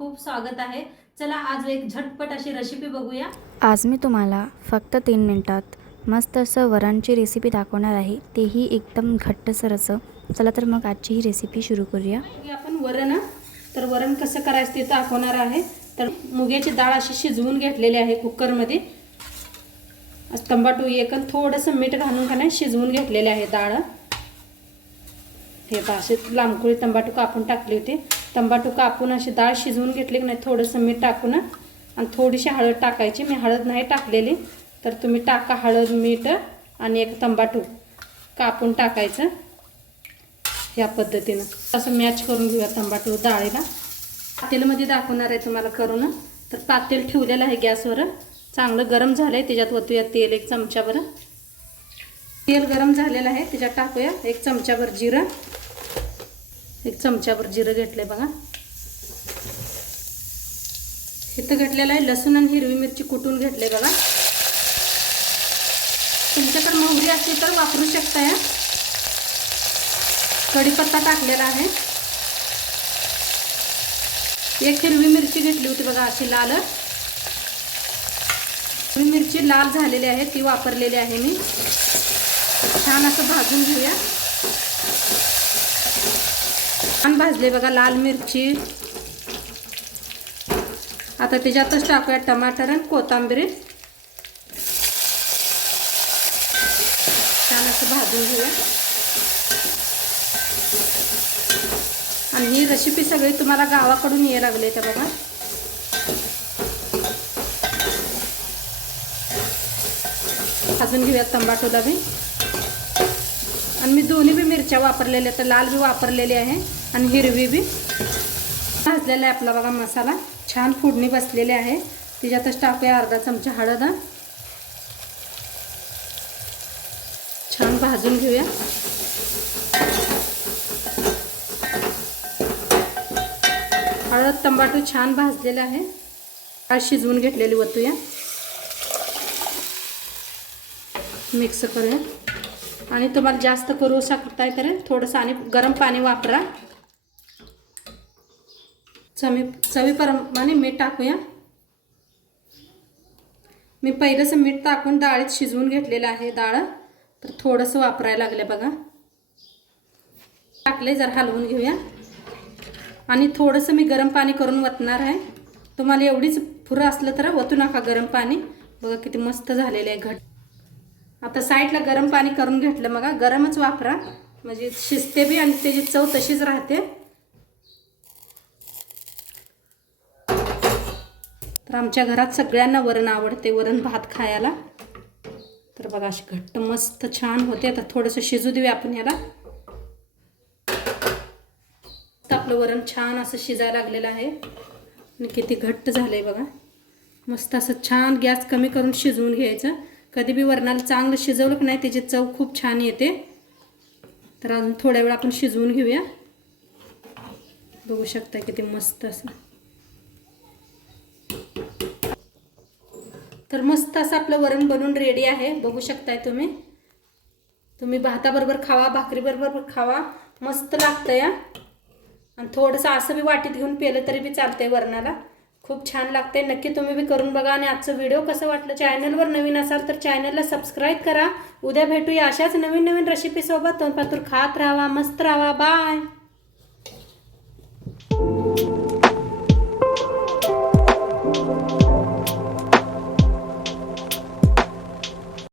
खूप स्वागत आहे. चला आज एक झटपट अशी रेसिपी बघूया. आज मी तुम्हाला फक्त तीन मिनटात मस्त असं वरणची रेसिपी दाखवणार आहे. तेही एकदम घट्टसर असं. चला तर मग आजची ही रेसिपी सुरू करूया. आपण वरण तर वरण कसं करायचं ते दाखवणार आहे. तर मुग्याची डाळ अशी शिजवून घेतलेली आहे कुकरमध्ये. तंबाटू एक थोडंसं मीठ घालून का नाही शिजवून घेतलेले आहे डाळ हे असे लांबकुळी तंबाटू कापून टाकली होती. तंबाटू कापून अशी डाळ शिजवून घेतली की नाही थोडंसं मीठ टाकून आणि थोडीशी हळद टाकायची. मी हळद नाही टाकलेली तर तुम्ही टाका हळद मीठ आणि एक तंबाटू कापून टाकायचं ह्या पद्धतीनं. असं मॅच करून घेऊया तंबाटू डाळीला. पातेलमध्ये दाखवणार आहे तुम्हाला करून. तर पातेल ठेवलेलं आहे गॅसवर. चांगलं गरम झालं आहे त्याच्यात ओतूया तेल एक चमच्याभर तेल गरम झालेलं आहे. त्याच्यात टाकूया एक चमच्याभर जिरं. एक चमच्यावर जिरं घेतलं आहे बघा. इथं घेतलेलं आहे लसूण आणि हिरवी मिरची कुटून घेतले बघा. तुमच्याकडे मोहरी असली तर वापरू शकता या कढीपत्ता टाकलेला आहे. एक हिरवी मिरची घेतली होती बघा अशी लाल. हिरवी मिरची लाल झालेली आहे ती वापरलेली आहे मी. छान असं भाजून घेऊया. छान भाजले बघा लाल मिरची. आता त्याच्यातच टाकूया टमाटर आणि कोथिंबीर. छान असं भाजून घेऊया. आणि ही रेसिपी सगळी तुम्हाला गावाकडून ये लागले तर बघा? भाजून घेऊया टमाटोला बी. आणि मी दोन्ही बी मिरच्या वापरलेल्या तर लाल बी वापरलेली आहे आणि हिरवी बी. भाजलेला आहे आपला बघा मसाला. छान फोडणी बसलेली आहे. तिच्यातच टाकूया अर्धा चमचा हळद. छान भाजून घेऊया. हळद तंबाटू छान भाजलेला आहे. आज शिजवून घेतलेली वतूया. मिक्स करूया. आणि तुम्हाला जास्त करू शकताय तर थोडंसं आणि गरम पाणी वापरा. चवी चवीप्रमाणे मीठ टाकूया. मी पहिलंच मीठ टाकून डाळीत शिजवून घेतलेलं आहे डाळ. तर थोडंसं वापरायला लागलं बघा. टाकले जर हलवून घेऊया. आणि थोडंसं मी गरम पाणी करून वतणार आहे. तुम्हाला एवढीच फुरं असलं तर वतू नका गरम पाणी. बघा किती मस्त झालेलं आहे घट. आता साईडला गरम पाणी करून घेतलं बघा. गरमच वापरा. म्हणजे शिजते बी आणि त्याची चव तशीच राहते. तर आमच्या घरात सगळ्यांना वरण आवडते वरण भात खायला. तर बघा अशी घट्ट मस्त छान होते. आता थोडंसं शिजू देऊया आपण याला. तर आपलं वरण छान असं शिजायला लागलेलं आहे. आणि किती घट्ट झालं आहे बघा. मस्त असं छान गॅस कमी करून शिजवून घ्यायचं. कधी बी वरणाला चांगलं शिजवलं की नाही त्याची चव खूप छान येते. तर अजून थोड्या वेळ आपण शिजवून घेऊया. बघू शकता किती मस्त असं. तर मस्त असं आपलं वरण बनवून रेडी आहे. बघू शकताय तुम्ही. तुम्ही भाताबरोबर खावा भाकरीबरोबर खावा. मस्त लागतं या आणि थोडंसं असं बी वाटीत घेऊन पेलं तरी बी चालतंय वरणाला. खूप छान लागते नक्की तुम्ही बी करून बघा आणि आजचं व्हिडिओ कसं वाटलं. चॅनलवर नवीन असाल तर चॅनलला सबस्क्राईब करा. उद्या भेटूया अशाच नवीन नवीन रेसिपीसोबत तोंडपातूर खात राहावा मस्त राहावा बाय